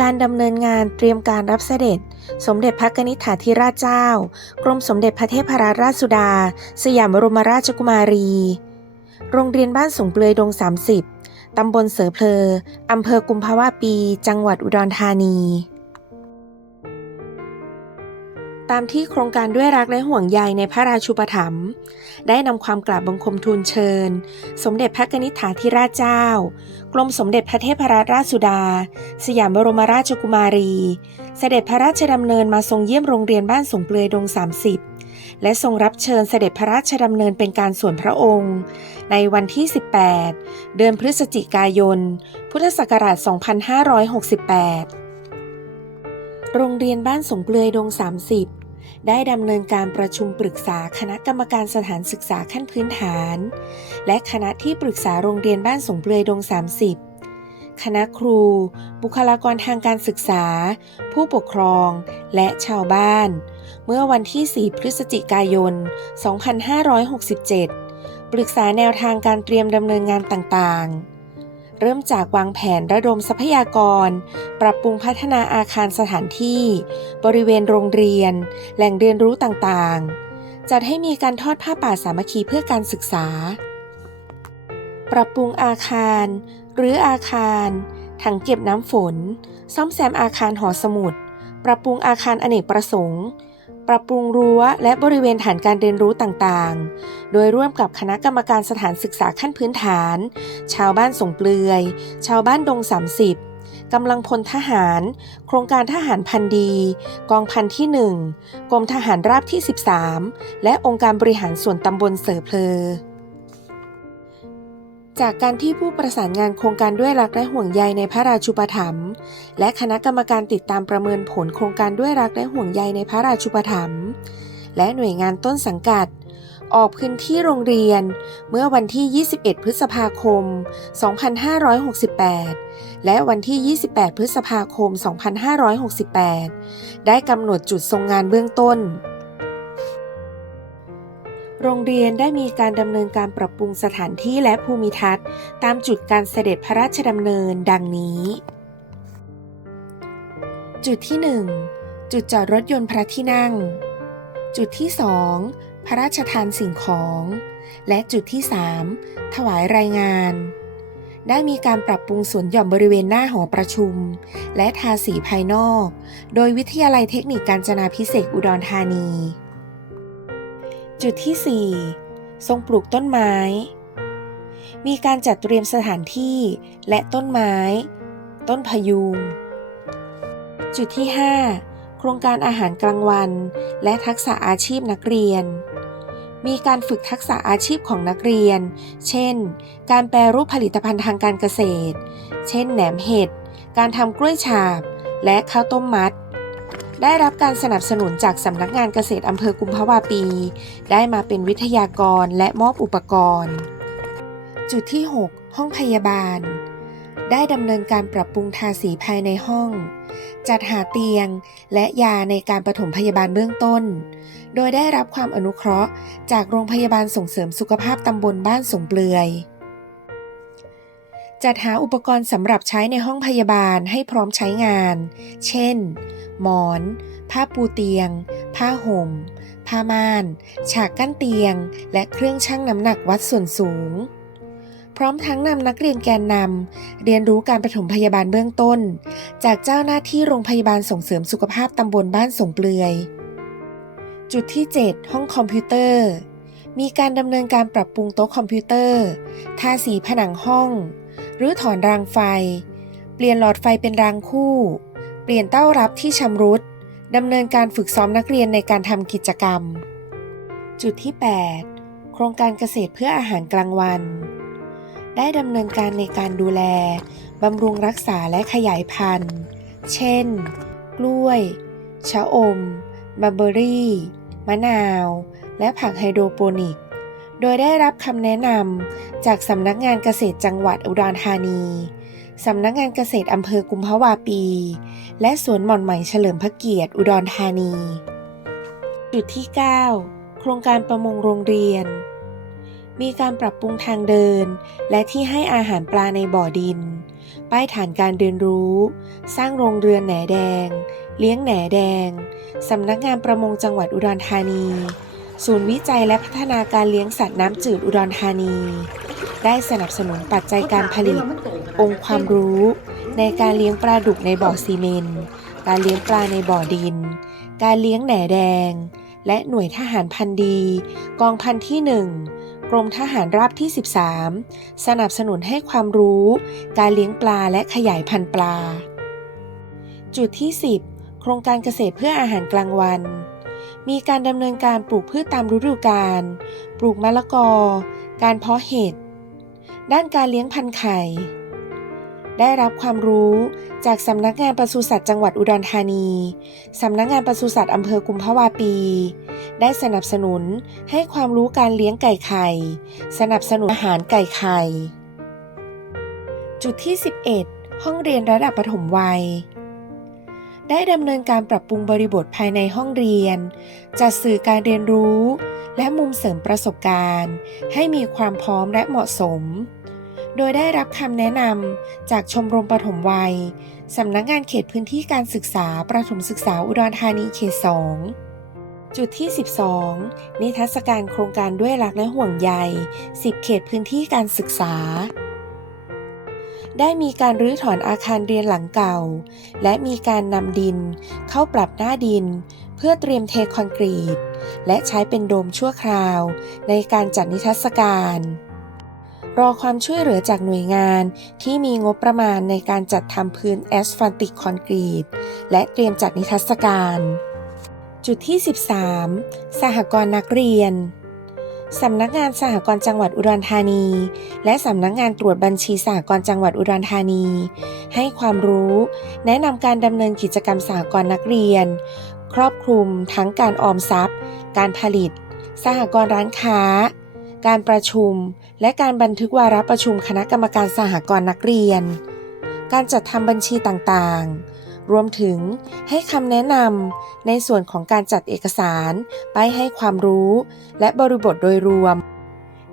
การดำเนินงานเตรียมการรับเสด็จ สมเด็จพระกนิษฐาธิราชเจ้า กรมสมเด็จพระเทพรัตนราชสุดา สยามบรมราชกุมารี โรงเรียนบ้านสงเปลือยดง 30 ตำบลเสือเพลอ อำเภอกุมภาวะปี จังหวัดอุดรธานี ตามที่โครงการด้วยรักและห่วงใยในพระราชูปถัมภ์ได้นำความกราบบังคมทูลเชิญ สมเด็จพระกนิษฐาธิราชเจ้า กรมสมเด็จพระเทพรัตนราชสุดา สยามบรมราชกุมารี เสด็จพระราชดำเนินมาทรงเยี่ยมโรงเรียนบ้านสงเปลือยดง 30 และทรงรับเชิญเสด็จพระราชดำเนินเป็นการส่วนพระองค์ ในวันที่ 18 เดือนพฤศจิกายน พุทธศักราช 2568 โรงเรียนบ้านสงเปลือยดง 30 ได้ดำเนินการประชุมปรึกษาคณะกรรมการสถานศึกษาขั้นพื้นฐาน และคณะที่ปรึกษาโรงเรียนบ้านสงเปลือยดง 30 คณะครู บุคลากรทางการศึกษา ผู้ปกครอง และชาวบ้าน เมื่อวันที่ 4 พฤศจิกายน 2567 ปรึกษาแนวทางการเตรียมดำเนินงานต่างๆ เริ่มจากวางแผนระดมทรัพยากร ปรับปรุงพัฒนาอาคารสถานที่ บริเวณโรงเรียน แหล่งเรียนรู้ต่างๆ จัดให้มีการทอดผ้าป่าสามัคคีเพื่อการศึกษา ปรับปรุงอาคาร หรืออาคาร ถังเก็บน้ำฝน ซ่อมแซมอาคารหอสมุด ปรับปรุงอาคารอเนกประสงค์ ปรับปรุงรั้วและบริเวณฐานการเรียนรู้ต่างๆ โดยร่วมกับคณะกรรมการสถานศึกษาขั้นพื้นฐาน ชาวบ้านสงเปลือย ชาวบ้านดง 30กำลังพลทหาร โครงการทหารพันดี กองพันที่ 1 กรมทหารราบที่ 13 และองค์การบริหารส่วนตำบลเสือเพลอ จากการที่ผู้ประสานงานโครงการด้วยรักและห่วงใยในพระราชูปถัมภ์และคณะกรรมการติดตามประเมินผลโครงการด้วยรักและห่วงใยในพระราชูปถัมภ์และหน่วยงานต้นสังกัด ออกพื้นที่โรงเรียนเมื่อวันที่ 21 พฤษภาคม 2568 และวันที่ 28 พฤษภาคม 2568 ได้กำหนดจุดทรงงานเบื้องต้น โรงเรียนได้มีการดำเนินการปรับปรุงสถานที่และภูมิทัศน์ ตามจุดการเสด็จพระราชดำเนินดังนี้ จุดที่ 1 จุดจอดรถยนต์พระที่นั่ง จุดที่ 2 พระราชทานสิ่งของ และจุดที่ 3 ถวายรายงาน ได้มีการปรับปรุงสวนหย่อมบริเวณหน้าหอประชุม และทาสีภายนอก โดยวิทยาลัยเทคนิคการจนาพิเศษอุดรธานี จุดที่ 4 ทรงปลูกต้นไม้ มีการจัดเตรียมสถานที่และต้นไม้ ต้นพยุง จุดที่ 5 โครงการอาหารกลางวัน และทักษะอาชีพนักเรียน มีการฝึกทักษะอาชีพของนักเรียน เช่น การแปรรูปผลิตภัณฑ์ทางการเกษตร เช่น แหนมเห็ด การทำกล้วยฉาบ และข้าวต้มมัด ได้รับการสนับสนุนจากสำนักงานเกษตรอำเภอกุมภาวาปี ได้มาเป็นวิทยากรและมอบอุปกรณ์ จุดที่ 6 ห้องพยาบาล ได้ดำเนินการปรับปรุงทาสีภายในห้อง จัดหาเตียงและยาในการปฐมพยาบาลเบื้องต้น โดยได้รับความอนุเคราะห์ จากโรงพยาบาลส่งเสริมสุขภาพตำบลบ้านสงเปลือย จัดหาอุปกรณ์สำหรับใช้ในห้องพยาบาลให้พร้อมใช้งาน เช่น หมอน ผ้าปูเตียง ผ้าห่ม ผ้าม่าน ฉากกั้นเตียง และเครื่องชั่งน้ำหนักวัดส่วนสูง พร้อมทั้งนำนักเรียนแกนนำเรียนรู้การปฐมพยาบาลเบื้องต้น จากเจ้าหน้าที่โรงพยาบาลส่งเสริมสุขภาพตำบลบ้านสงเปลือย จุดที่ 7 ห้องคอมพิวเตอร์ มีการดำเนินการปรับปรุงโต๊ะคอมพิวเตอร์ ทาสีผนังห้อง รือถอนรางไฟ เปลี่ยนหลอดไฟเป็นรางคู่ เปลี่ยนเต้ารับที่ชำรุดดำเนินการฝึกซ้อมนักเรียนในการทำกิจกรรม จุดที่ 8 โครงการเกษตรเพื่ออาหารกลางวัน ได้ดำเนินการในการดูแลบำรุงรักษาและขยายพันธุ์ เช่น กล้วย ชะอม บัเบอรี่ มะนาว และผักไฮโดรโปนิก โดยได้รับคำแนะนำจากสำนักงานเกษตรจังหวัดอุดรธานีสำนักงานเกษตรอำเภอกุมภาวาปี และสวนหม่อนไหมเฉลิมพระเกียรติอุดรธานี จุดที่ 9 โครงการประมงโรงเรียน มีการปรับปรุงทางเดิน และที่ให้อาหารปลาในบ่อดิน ป้ายฐานการเรียนรู้ สร้างโรงเรือนแหนแดง เลี้ยงแหนแดง สำนักงานประมงจังหวัดอุดรธานี ศูนย์วิจัยและพัฒนาการเลี้ยงสัตว์น้ำจืดอุดรธานี ได้สนับสนุนปัจจัยการผลิต องค์ความรู้ ในการเลี้ยงปลาดุกในบ่อซีเมนต์การเลี้ยงปลาในบ่อดิน การเลี้ยงแหนแดง และหน่วยทหารพันดี กองพันที่ 1 กรมทหารราบที่ 13 สนับสนุนให้ความรู้ การเลี้ยงปลาและขยายพันธุ์ปลา จุดที่ 10 โครงการเกษตรเพื่ออาหารกลางวัน มีการดำเนินการปลูกพืชตามฤดูกาล ปลูกมะละกอ การเพาะเห็ด ด้านการเลี้ยงพันธุ์ไข่ ได้รับความรู้จากสำนักงานปศุสัตว์จังหวัดอุดรธานี สำนักงานปศุสัตว์อำเภอกุมภาวาปี ได้สนับสนุนให้ความรู้การเลี้ยงไก่ไข่ สนับสนุนอาหารไก่ไข่ จุดที่ 11 ห้องเรียนระดับประถมวัย ได้ดำเนินการปรับปรุงบริบทภายในห้องเรียน จัดสื่อการเรียนรู้ และมุมเสริมประสบการณ์ ให้มีความพร้อมและเหมาะสม โดยได้รับคำแนะนำจากชมรมปฐมวัยสำนักงานเขตพื้นที่การศึกษาประถมศึกษาอุดรธานีเขต 2จุดที่ 12 นิทรรศการโครงการด้วยรักและห่วงใย 10 เขตพื้นที่การศึกษา ได้มีการรื้อถอนอาคารเรียนหลังเก่า และมีการนำดินเข้าปรับหน้าดิน เพื่อเตรียมเทคอนกรีต และใช้เป็นโดมชั่วคราว ในการจัดนิทรรศการ รอความช่วยเหลือจากหน่วยงานที่มีงบประมาณในการจัดทำพื้นแอสฟัลติกคอนกรีต และเตรียมจัดนิทรรศการ จุดที่ 13 สหกรณ์นักเรียน สำนักงานสหกรณ์จังหวัดอุดรธานี และสำนักงานตรวจบัญชีสหกรณ์จังหวัดอุดรธานี ให้ความรู้ แนะนำการดำเนินกิจกรรมสหกรณ์นักเรียน ครอบคลุมทั้งการออมทรัพย์ การผลิต สหกรณ์ร้านค้า การประชุม และการบันทึกวาระประชุมคณะกรรมการสหกรณ์นักเรียน การจัดทำบัญชีต่างๆ รวมถึงให้คำแนะนำในส่วนของการจัดเอกสารไปให้ความรู้ และบริบทโดยรวม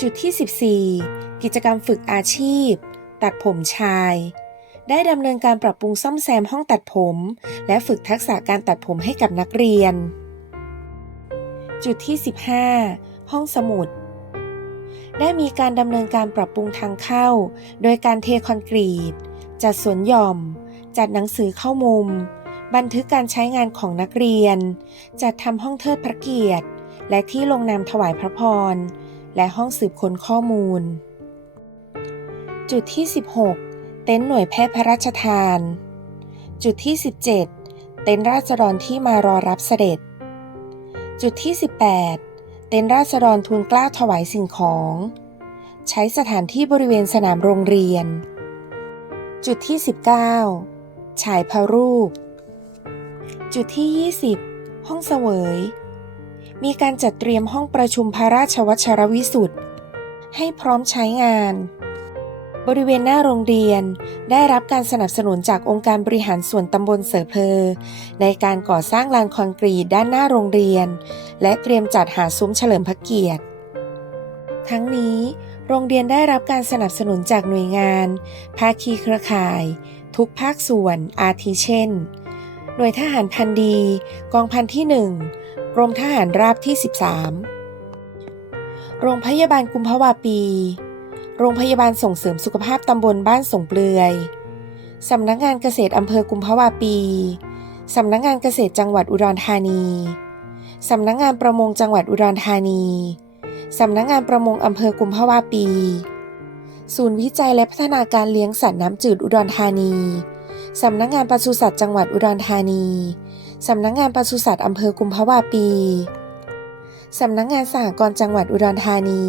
จุดที่ 14 กิจกรรมฝึกอาชีพ ตัดผมชาย ได้ดำเนินการปรับปรุงซ่อมแซมห้องตัดผม และฝึกทักษะการตัดผมให้กับนักเรียน จุดที่ 15 ห้องสมุดได้มีการดำเนินการปรับปรุงทางเข้า โดยการเทคอนกรีต จัดสวนหย่อม จัดหนังสือเข้ามุม บันทึกการใช้งานของนักเรียน จัดทำห้องเทิดพระเกียรติ และที่ลงนามถวายพระพร และห้องสืบค้นข้อมูล จุดที่ 16 เต็นท์หน่วยแพทย์พระราชทาน จุดที่ 17 เต็นท์ราษฎรที่มารอรับเสด็จ จุดที่ 18 เต็นท์ราษฎรทูลกล้าถวายสิ่งของ ใช้สถานที่บริเวณสนามโรงเรียนจุดที่ 19 ฉายพระรูป จุดที่ 20 ห้องเสวย มีการจัดเตรียมห้องประชุมพระราชวัชรวิสุทธิ์ให้พร้อมใช้งาน บริเวณหน้าโรงเรียนได้รับการสนับสนุนจากองค์การบริหารส่วนตำบลเสือเพลอในการก่อสร้างลานคอนกรีตด้านหน้าโรงเรียน และเตรียมจัดหาซุ้มเฉลิมพระเกียรติ ทั้งนี้โรงเรียนได้รับการสนับสนุนจากหน่วยงาน ภาคีเครือข่าย ทุกภาคส่วนอาทิเช่น หน่วยทหารพันดี กองพันที่ 1 กรมทหารราบที่ 13 โรงพยาบาลกุมภาวาปี โรงพยาบาลส่งเสริมสุขภาพตำบลบ้านสงเปลือยสำนักงานเกษตรอำเภอกุมภาวาปี สำนักงานเกษตรจังหวัดอุดรธานี สำนักงานประมงจังหวัดอุดรธานี สำนักงานประมงอำเภอกุมภาวาปี ศูนย์วิจัยและพัฒนาการเลี้ยงสัตว์น้ำจืดอุดรธานี สำนักงานปศุสัตว์จังหวัดอุดรธานี สำนักงานปศุสัตว์อำเภอกุมภาวาปี สำนักงานสหกรณ์จังหวัดอุดรธานี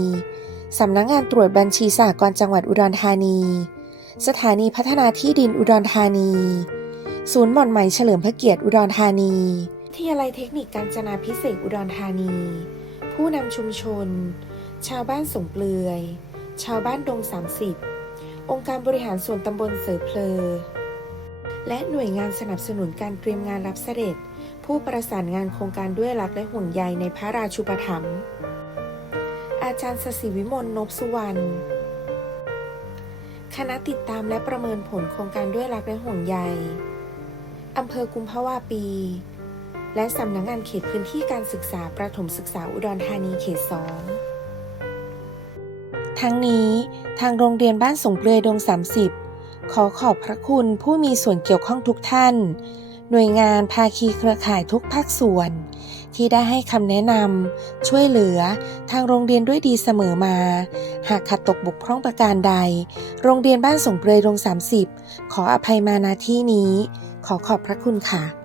สำนักงานตรวจบัญชีสหกรณ์จังหวัดอุดรธานี สถานีพัฒนาที่ดินอุดรธานี ศูนย์หม่อนไหมเฉลิมพระเกียรติอุดรธานีวิทยาลัยเทคนิคการจนาพิเศษอุดรธานี ผู้นำชุมชน ชาวบ้านสงเปลือย ชาวบ้านดง 30 องค์การบริหารส่วนตำบลเสือเพลอ และหน่วยงานสนับสนุนการเตรียมงานรับเสด็จ ผู้ประสานงานโครงการด้วยรักและห่วงใยในพระราชูปถัมภ์อาจารย์สศิวิมลนพสุวรรณ คณะติดตามและประเมินผลโครงการด้วยรักและห่วงใย อำเภอกุมภาวาปี และสำนักงงานเขตพื้นที่การศึกษาประถมศึกษาอุดรธานีเขตสอง ทั้งนี้ทางโรงเรียนบ้านสงเปลือยดง 30 ขอขอบพระคุณผู้มีส่วนเกี่ยวข้องทุกท่าน หน่วยงานภาคีเครือข่ายทุกภาคส่วน ที่ได้ให้คำแนะนำช่วยเหลือทางโรงเรียนด้วยดีเสมอมา หากขัดตกบกพร่องประการใด โรงเรียนบ้านสงเปลือยดง 30 ขออภัยมาณที่นี้ ขอขอบพระคุณค่ะ